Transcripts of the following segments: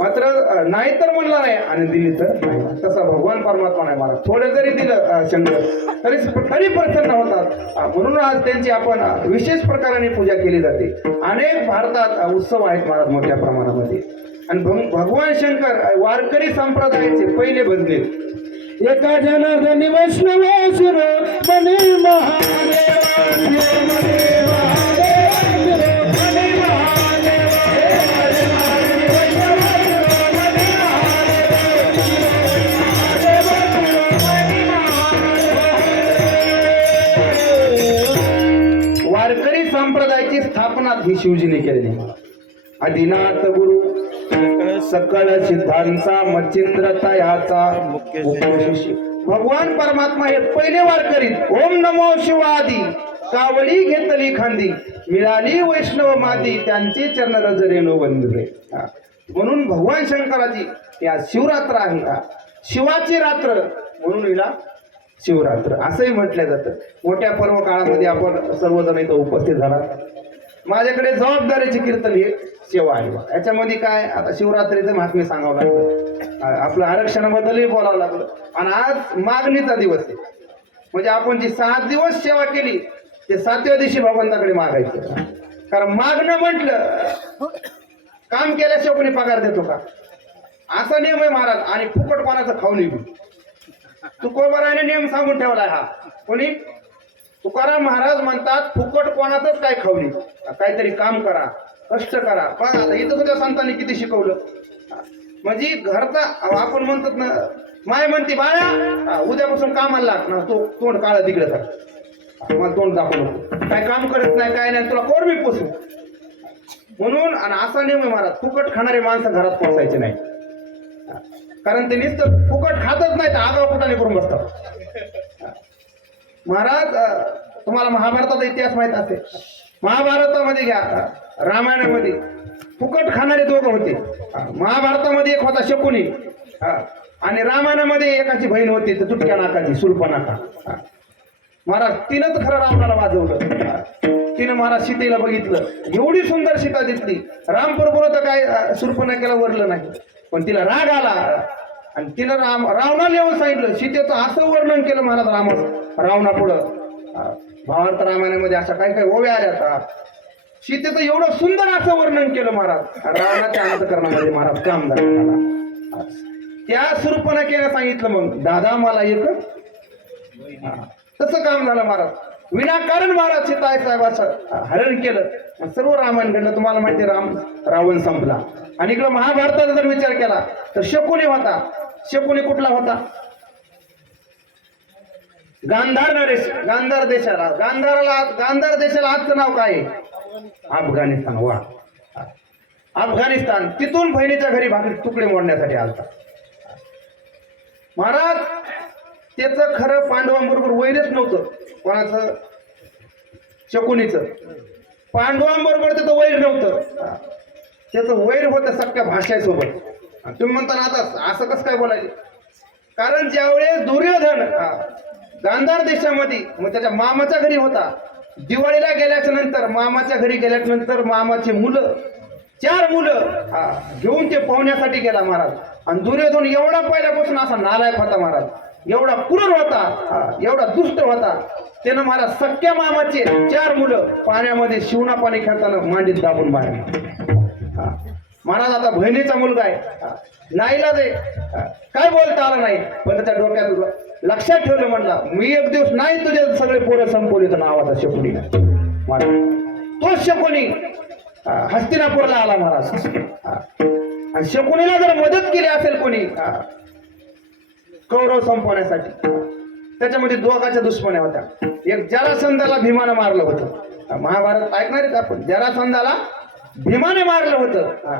मात्र नाही तर म्हणलं नाही आणि दिली तर नाही. तसा भगवान परमात्मा नाही महाराज थोडं जरी दिलं शंकर तरी तरी प्रसन्न होतात. म्हणून आज त्यांची आपण विशेष प्रकाराने पूजा केली जाते. अनेक भारतात उत्सव आहेत महाराज मोठ्या प्रमाणामध्ये. आणि भग- भगवान शंकर वारकरी संप्रदायाचे पहिले भजले एका जनार्दनी वैष्णव ही शिवजीने केलेली. आदिनाथ गुरु सकळ सिद्धांचा मच्छिंद्र तयाचा मुख्य शिष्य भगवान परमात्मा हे पहिले वारकरी ओम नमो शिवादी. कावली घेतली खांदी. मिळाली वैष्णव माती. त्यांचे चरण रज रेणू हा. म्हणून भगवान शंकराची या शिवरात्र आहे हा. शिवाची रात्र. म्हणून हिला शिवरात्र. असंही म्हटलं जातं. मोठ्या पर्व काळामध्ये आपण सर्वजण इथं उपस्थित झाला माझ्याकडे जबाबदारीचे कीर्तन हे सेवा आहे याच्यामध्ये काय? आता शिवरात्रीचं महात्म्य सांगावं लागलं. आपलं आरक्षणाबद्दलही बोलावं लागलं. आणि आज मागणीचा दिवस आहे. म्हणजे आपण जी सात दिवस सेवा केली ते सातव्या दिवशी भगवंताकडे मागायचं. कारण मागणं म्हटलं काम केल्याशिवाय कोणी पगार देतो का? असा नियम आहे महाराज. आणि फुकट कोणाचं खाऊ निघू तुकोबाराने नियम सांगून ठेवलाय हा. कोणी? तुकाराम महाराज म्हणतात फुकट कोणाचंच काय खाऊ खावली काहीतरी काम करा कष्ट करा. पण आता इथं तुझ्या संतांनी किती शिकवलं. म्हणजे घरचा आपण म्हणतात ना माय म्हणते बाळा उद्यापासून कामाला लाग ना तो तोंड काळा तिकडे कर मला तोंड दाखवलं काय काम करत नाही काय नाही तुला कोर मी पोसू. म्हणून आणि असा नियम आहे महाराज फुकट खाणारे माणसं घरात पोसायचे नाही. कारण ते नुसतं फुकट खातच नाही तर आगाव पोटाने करून बसतात. महाराज तुम्हाला महाभारताचा इतिहास माहीत असेल. महाभारतामध्ये घ्या रामायणामध्ये. फुकट खाणारे दोघं होते. महाभारतामध्ये एक होता शकुनी. आणि रामायणामध्ये एकाची बहीण होती तर तुटक्या नाकाची सुरपा नाका. महाराज तिनंच खरं रावणाला वाजवलं. तिनं महाराज सीतेला बघितलं. एवढी सुंदर सीता दिसली. रामपूर तर काय अं, सुरपनाकेला वरलं नाही. पण तिला राग आला. आणि तिनं राम रावणाला येऊन सांगितलं सीतेचं असं वर्णन केलं महाराज राम रावणा पुढं भावार्थ रामायणामध्ये अशा काही काही ओव्या आल्या आता. सीतेचं एवढं सुंदर असं वर्णन केलं महाराज. रावणाच्या अंतकरणामध्ये महाराज काम त्या त्या केलं सांगितलं मग दादा मला एक तसं काम झालं महाराज. विनाकारण महाराज सीताय साहेबाचं हरण केलं. सर्व रामायण घडलं तुम्हाला माहिती राम रावण संपला. आणि इकडं महाभारताचा जर विचार केला तर शकुनी होता. शकुनी कुठला होता? गांधार नरेश गांधार देशाला गांधाराला गांधार देशाला आजचं नाव काय? आहे? अफगाणिस्तान वा. अफगाणिस्तान तिथून बहिणीच्या घरी भाकरी तुकडे मोडण्यासाठी आलता. महाराज त्याचं खरं पांडवांबरोबर वैरच नव्हतं. कोणाचं? शकुनीचं. पांडवांबरोबर त्याचं वैर नव्हतं. त्याचं वैर होतं सख्या भाषेसोबत तुम्ही म्हणता ना आता असं कसं काय बोलायचं? कारण ज्यावेळेस दुर्योधन हा, गांधार देशामध्ये मग त्याच्या मामाच्या घरी होता. दिवाळीला गेल्याच्यानंतर मामाच्या घरी गेल्याच्यानंतर मामाचे मुलं चार मुलं हा, घेऊन ते पाहुण्यासाठी गेला महाराज. आणि दुर्योधन एवढा पहिल्यापासून असा नालायक होता महाराज. एवढा क्रूर होता हा, एवढा दुष्ट होता. त्यानं महाराज सख्या मामाचे चार मुलं पाण्यामध्ये शिवणा पाणी खेळताना मांडीत दाबून बाहेर महाराज आता बहिणीचा मुलगा आहे. हा. नाहीला दे. काय बोलता आलं नाही? पण त्या डोक्यात लक्षात ठेवलं म्हणला मी एक दिवस नाही तुझे सगळे पोरं संपवली तर नावाचा शकुनी. महाराज तोच शकुनी हस्तिनापूरला आला महाराज. आणि शकुनीला जर मदत केली असेल कोणी हा, कौरव संपवण्यासाठी त्याच्यामध्ये दोघाच्या दुश्मन्या होत्या. एक जरासंधाला भीमानं मारलं होतं. महाभारत ऐकणार आहेत आपण. जरासंधाला भीमाने मारलं होतं.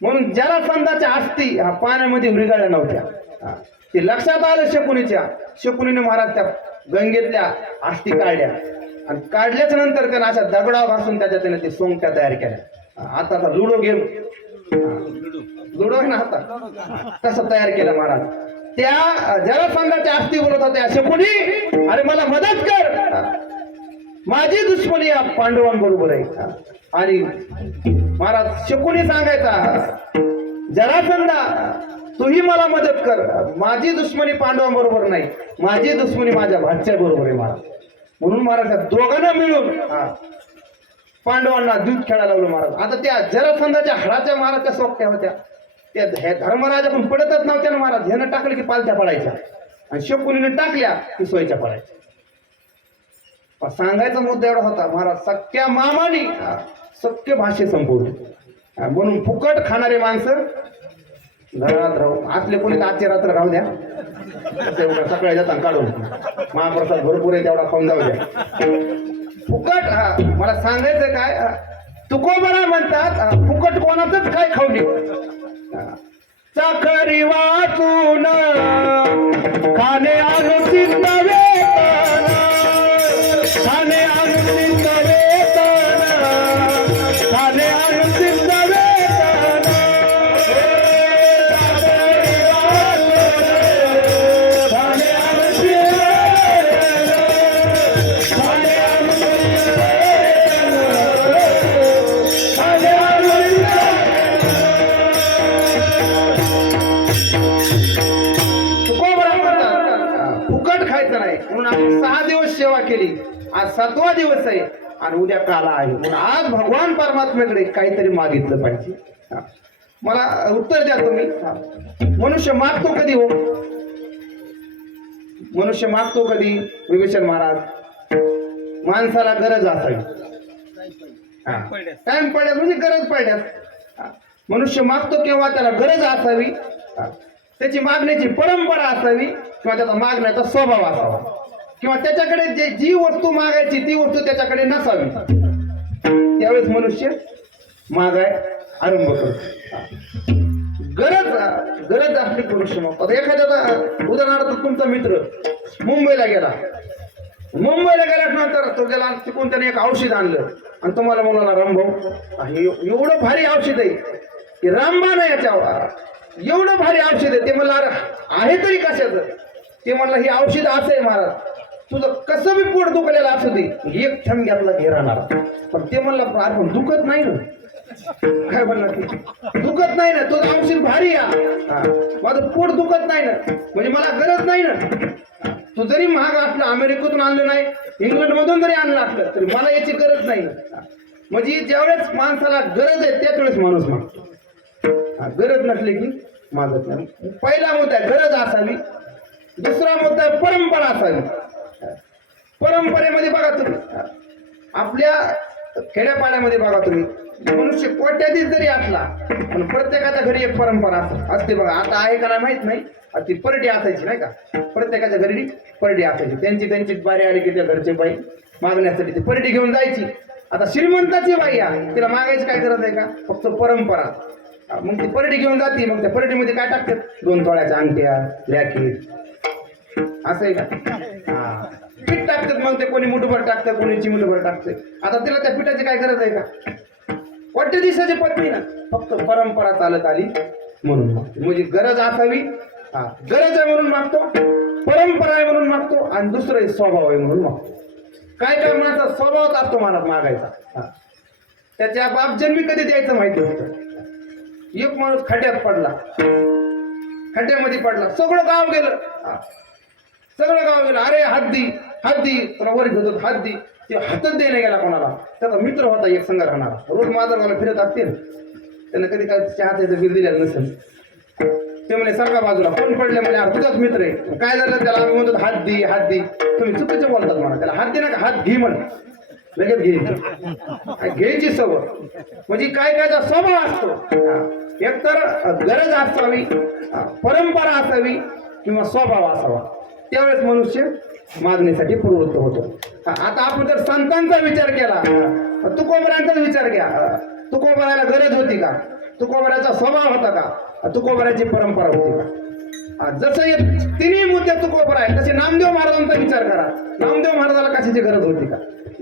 म्हणून जरासंधाच्या अस्थी हा पाण्यामध्ये विरघळल्या नव्हत्या. ते लक्षात आलं शकुनीच्या. शकुनीने महाराज त्या गंगेतल्या अस्थी काढल्या. आणि काढल्याच्या नंतर त्यानं अशा दगडा घासून त्याच्या त्याने ते सोंगट्या तयार केल्या. आताचा लुडो गेम. लुडो आहे ना आता? तसं तयार केलं महाराज. त्या जरासंधाच्या अस्थी बोलत होत्या शकुनी अरे मला मदत कर. माझी दुश्मनी या पांडवांबरोबर आहे आणि महाराज शकुनी सांगायचा जरासंधा तूही मला मदत कर. माझी दुश्मनी पांडवांबरोबर नाही माझी दुश्मनी माझ्या भाच्या बरोबर आहे महाराज. म्हणून महाराज दोघांना मिळून पांडवांना दूध खेळायला लावलं महाराज. आता त्या जरासंधाच्या हळाच्या महाराज त्या सोबत्या होत्या. त्या हे धर्मराजा पण पडतच नव्हत्या ना महाराज. ह्यानं टाकलं की पालथ्या पडायच्या. आणि शकुनीने टाकल्या की सोयच्या पडायच्या. सांगायचा मुद्दा एवढा होता महाराज सख्या मामानी सख्य भाषे संपवली. म्हणून फुकट खाणारे माणसं घरात राहू आतले कोणी आजच्या रात्र राहू द्या. सकाळी जाता काढून. महाप्रसाद भरपूर आहे तेवढा खाऊन जाऊ द्या. फुकट हा मला सांगायचं काय तुकोबरा म्हणतात फुकट कोणाचंच काय खाऊ नये. चाकरी वाचून खाणे अनुचित फुकट नाही. म्हणून आम्ही सहा दिवस सेवा केली. आज सातवा दिवस आहे. आणि उद्या काला आहे. म्हणून आज भगवान परमात्म्याकडे काहीतरी मागितलं पाहिजे. मला उत्तर द्या तुम्ही. मनुष्य मागतो कधी हो? मनुष्य मागतो कधी विभीषण महाराज? माणसाला गरज असावी. टाइम पडल्यास म्हणजे गरज पडल्यास. मनुष्य मागतो केव्हा त्याला गरज असावी. त्याची मागण्याची परंपरा असावी. किंवा त्याचा मागण्याचा स्वभाव असावा. किंवा त्याच्याकडे जे जी वस्तू मागायची ती वस्तू त्याच्याकडे नसावी. त्यावेळेस मनुष्य मागाय आरंभ करतो. गरज गरज असली मनुष्य आता एखाद्याचा उदाहरणार्थ तुमचा मित्र मुंबईला गेला. मुंबईला गेल्यानंतर तो गेला आणि तिकडून त्याने एक औषध आणलं. आणि तुम्हाला मुलाला रामभाऊ हे एवढं भारी औषध आहे की रामबाण आहे याच्यावर. एवढं भारी औषध आहे. ते म्हणलं अरे आहे तरी कशाचं? ते म्हणलं हे औषध असं आहे महाराज तुझं कसं बी पोट दुखलेलं असू दे एक थंब घेतला घे राहणार. पण ते म्हणलं आपण पण दुखत नाही ना. काय म्हणलं दुखत नाही ना तुझं औषध भारी या माझं पोट दुखत नाही ना म्हणजे मला गरज नाही ना. तू जरी महाग असलं अमेरिकेतून आणलं नाही इंग्लंड मधून जरी आणलं असलं तरी मला याची गरज नाही म्हणजे ज्यावेळेस माणसाला गरज आहे त्याच वेळेस माणूस मागतो हा, गरज नसली की मागत नाही. पहिला मुद्दा आहे गरज असावी. दुसरा मुद्दा आहे परंपरा असावी. परंपरेमध्ये बघा तुम्ही. आपल्या खेड्यापाड्यामध्ये बघा तुम्ही. मनुष्य कोट्याधीश जरी असला पण प्रत्येकाच्या घरी एक परंपरा असते असते बघा. आता आहे का नाही माहीत नाही ती परडी असायची नाही का? प्रत्येकाच्या घरी परडी असायची. त्यांची त्यांची बारी आली की त्या घरचे बाई मागण्यासाठी ती परडी घेऊन जायची. आता श्रीमंताची बाई आहे तिला मागायची काय गरज आहे का? फक्त परंपरा. मग ती परडी घेऊन जाते मग त्या परडीमध्ये काय टाकतात? दोन तोळ्याच्या अंगठ्या लॅकेट असं आहे का? हा. पीठ टाकतात मग ते कोणी मुठभर टाकतं कोणी चिमुटभर टाकतंय आता तिला त्या पिठाची काय गरज आहे का? वाटते दिवसाची पत्नी ना? फक्त परंपरा चालत आली म्हणून म्हणजे गरज असावी. हा. गरज आहे म्हणून मागतो. परंपरा आहे म्हणून मागतो. आणि दुसरं स्वभाव आहे म्हणून मागतो. काय काय मनाचा स्वभावच असतो मला मागायचा. हा. त्याच्या बाप जन्मी कधी द्यायचं माहिती होतं एक माणूस खड्ड्यात पडला. खड्ड्यामध्ये पडला. सगळं गाव गेलं. हा. सगळं गाव गेलं. अरे हद्दी हद्दी तुला वर घेतो हद्दी. ते हातच देणे गेला कोणाला? त्याचा मित्र होता एक संघ राहणारा. रोज माजरवाला फिरत असतील. त्यांना कधी काय चहाचा बिल दिलेलं नसेल. ते म्हणे सरका बाजूला फोन पडले? म्हणे अरे तुझाच मित्र आहे. काय झालं? त्याला आम्ही म्हणतो हात दे हात दे तुम्ही चुकीचे बोलतात म्हणा. त्याला हात दे ना हात घे म्हण. लगेच घे घ्यायची सवय? म्हणजे काय काय स्वभाव असतो? एकतर गरज असावी परंपरा असावी किंवा स्वभाव असावा. त्यावेळेस मनुष्य मागणीसाठी प्रवृत्त होतो. आता आपण जर संतांचा विचार केला तुकोबऱ्यांचाच विचार घ्या. तुकोबऱ्याला गरज होती का? तुकोबऱ्याचा स्वभाव होता का? तुकोबऱ्याची परंपरा होती का? जसं तिन्ही मुद्दे तुकोबर आहेत तसे नामदेव महाराजांचा विचार करा. नामदेव महाराजाला कशाची गरज होती का?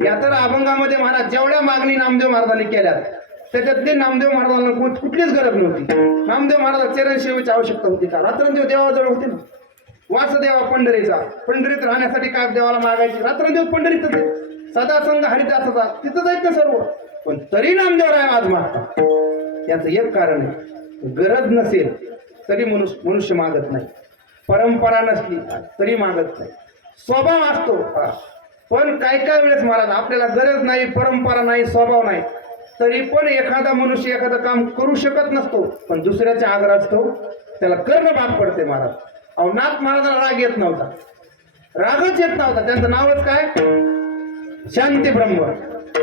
या तर अभंगामध्ये महाराज जेवढ्या मागणी नामदेव महाराजांनी केल्यात त्याच्यातली नामदेव महाराजांना कुठ- कुठलीच गरज नव्हती. नामदेव महाराज चरणसेवेची आवश्यकता होती का? रात्रंदेव देवाजवळ होते ना? वासदेवा पंढरीचा. पंढरीत राहण्यासाठी काय देवाला मागायची? रात्रंदेव पंढरीतच आहे सदा संघ हरिदासाचा तिथंच आहेत ना सर्व. पण तरी नामदेव राय आज मागता याचं एक कारण आहे. गरज नसेल तरी मनुष्य मनुष्य मागत नाही. परंपरा नसली तरी मागत नाही. स्वभाव असतो. पण काय काय वेळेस महाराज आपल्याला गरज नाही परंपरा नाही स्वभाव नाही. तरी पण एखादा मनुष्य एखादं काम करू शकत नसतो. पण दुसऱ्याच्या आग्रह असतो त्याला करणं भाग पडते महाराज. अहो नाथ महाराजाला राग येत नव्हता. रागच येत नव्हता. त्यांचं नावच काय? शांती ब्रह्म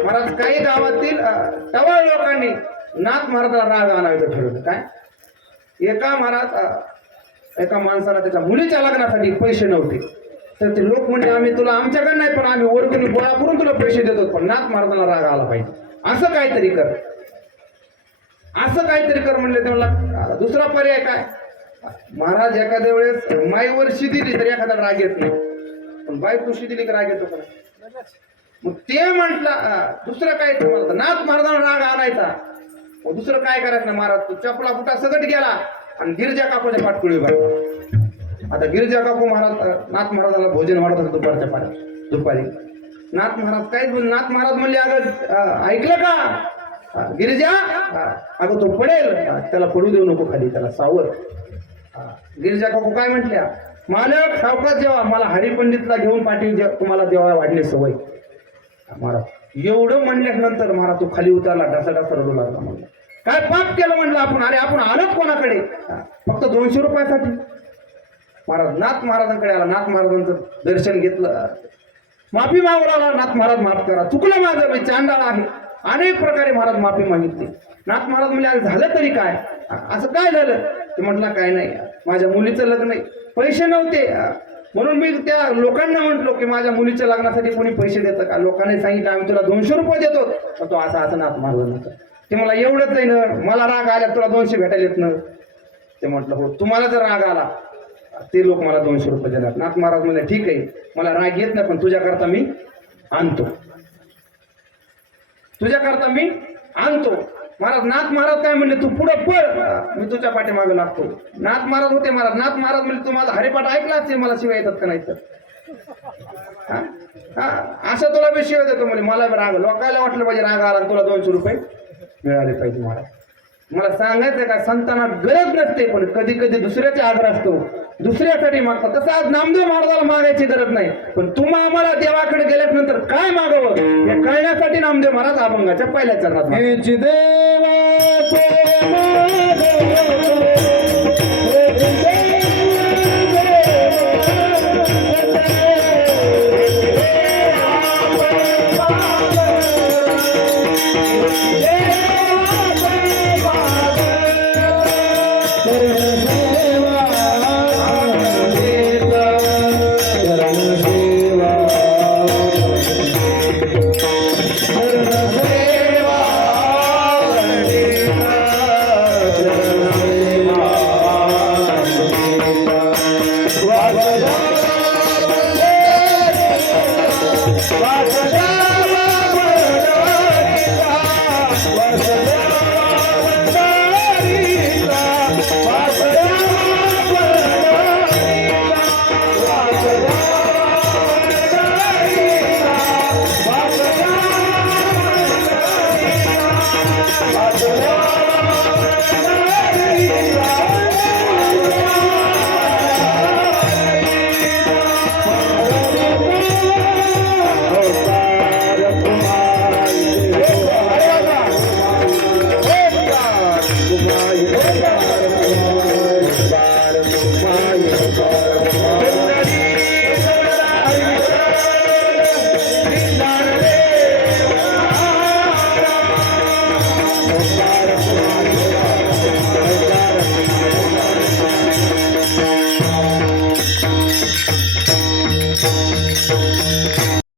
महाराज काही गावातील अं, टवाळ लोकांनी नाथ महाराजाला राग आणायचं ठरवलं. काय? एका महाराज एका माणसाला त्याच्या मुलीच्या लग्नासाठी पैसे नव्हते. तर ते लोक म्हणजे आम्ही तुला आमच्याकडे नाही पण आम्ही ओरखून गोळा करून तुला पैसे देतो. पण नाथ महाराजाला राग आला पाहिजे. असं काहीतरी कर. असं काहीतरी कर म्हणले तर दुसरा पर्याय काय? महाराज एखाद्या वेळेस माई वर्षी दिली तर एखादा राग येत नाही. पण बाई शी दिली की राग येतो का मग ते म्हटलं दुसरं काय तुम्हाला नाथ महाराजांना राग आणायचा. मग दुसरं काय करायचं महाराज? तू चपला फुटा सगट गेला आणि गिरजा काकूच्या पाठकुळी बांधला आता गिरजा काकू महाराज नाथ महाराजाला भोजन वाढत होतं दुपारच्या पाण्यात दुपारी. नाथ महाराज काहीच बोल नाथ महाराज म्हणले अगं ऐकलं का? गिरजा? गिरिजा अगं तो पडेल. त्याला पडू देऊ नको खाली त्याला सावर गिरिजा काकू काय म्हटल्या? मालक सावकाश जेव्हा मला हरिपंडितला घेऊन पाठी तुम्हाला देवा वाढली सवय. महाराज एवढं म्हणल्यानंतर महाराज तो खाली उतरला ढसा ढसा रडू लागला म्हणला काय पाप केलं म्हणलं आपण? अरे आपण आलोच कोणाकडे? फक्त दोनशे रुपयासाठी. महाराज नाथ महाराजांकडे आला. नाथ महाराजांचं दर्शन घेतलं. माफी मागवला नाथ महाराज माफ करा. चुकलं माझं मी चांडाळ आहे. अनेक प्रकारे महाराज माफी मागितली. नाथ महाराज म्हणजे अरे झालं तरी काय? असं काय झालं? ते म्हटलं काय नाही. माझ्या मुलीचं लग्न आहे. पैसे नव्हते. म्हणून मी त्या लोकांना म्हटलो की माझ्या मुलीच्या लग्नासाठी कोणी पैसे देतं का? लोकांनी सांगितलं आम्ही तुला दोनशे रुपये देतो. पण तो असा असं नाथ मारला नव्हतं. ते मला एवढंच आहे ना. मला राग आला तुला दोनशे भेटायला येत ना ते म्हटलं हो तुम्हाला जर राग आला. ते लोक मला दोनशे रुपये देणार. नाथ महाराज म्हणले ठीक आहे. मला राग येत नाही पण तुझ्याकरता मी आणतो. तुझ्याकरता मी आणतो. महाराज नाथ महाराज काय म्हणले? तू पुढं पळ. मी तुझ्या पाठीमागे लागतो. नाथ महाराज होते महाराज. नाथ महाराज म्हणले तू माझा हरिपाठ ऐकला असते मला शिवाय येतात का नाही तर हा? हा, असं तुला बी शिवाय देतो म्हणजे मला राग लोकायला वाटलं पाहिजे राग आला तुला दोनशे रुपये मिळाले पाहिजे महाराज. मला सांगायचं का संतांना गरज नसते पण कधी कधी दुसऱ्याचे आग्रह असतो. दुसऱ्यासाठी मागतात. तसं आज नामदेव महाराजाला मागायची गरज नाही. पण तुम्हा आम्हाला देवाकडे गेल्यानंतर काय मागावं? हे कळण्यासाठी नामदेव महाराज अभंगाच्या पहिल्या चरणात देवा